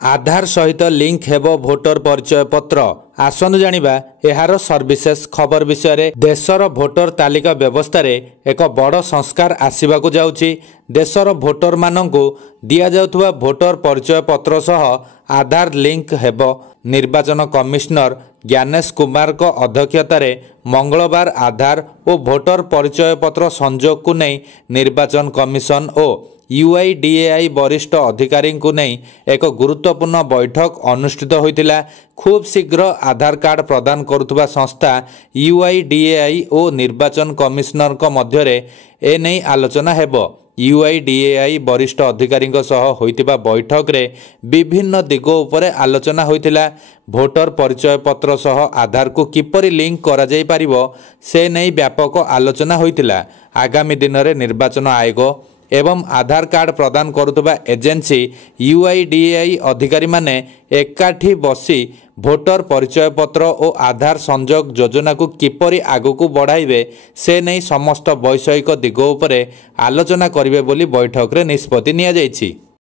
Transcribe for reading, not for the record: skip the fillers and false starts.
आधार सहित लिंक हेबो भोटर परिचय पत्र आसनु जानिबा एहार सर्विसेस खबर विषय देशर भोटर तालिका व्यवस्था रे एक बड़ संस्कार आसिबाकु जाउची। देशर भोटर मानंकु दिया जाउथुबा भोटर परिचय पत्र सह आधार लिंक हेबो। निर्वाचन कमिश्नर ज्ञानेश कुमार को अध्यक्षतार मंगलवार आधार और भोटर परिचय पत्र संजोग को नहीं निर्वाचन कमिशन और यूआईडीएआई वरिष्ठ अधिकारी को नहीं एक गुरुत्वपूर्ण बैठक अनुष्ठित होइतिला। खूब शीघ्र आधार कार्ड प्रदान करुवा संस्था यूआईडीएआई और निर्वाचन कमिश्नर को मध्य एने आलोचना हेबो। यूआईडीएआई वरिष्ठ अधिकारी होइतिबा बैठक रे विभिन्न दिग उपरे आलोचना होइतिला। भोटर परिचय पत्र सह आधार को किपरि लिंक करा जाई पारिबो से नहीं व्यापक आलोचना होइतिला। आगामी दिन में निर्वाचन आयोग एवं आधार कार्ड प्रदान करुवा एजेंसी यूआईडीएआई अधिकारी माने एकाठी बसी भोटर परिचय पत्र और आधार संजोग योजना को किपरि आगकू बढ़ाइबे से नहीं समस्त वैषयिक दिग उपरे आलोचना करिवे बोली बैठक रे निष्पत्ति निया जायछि।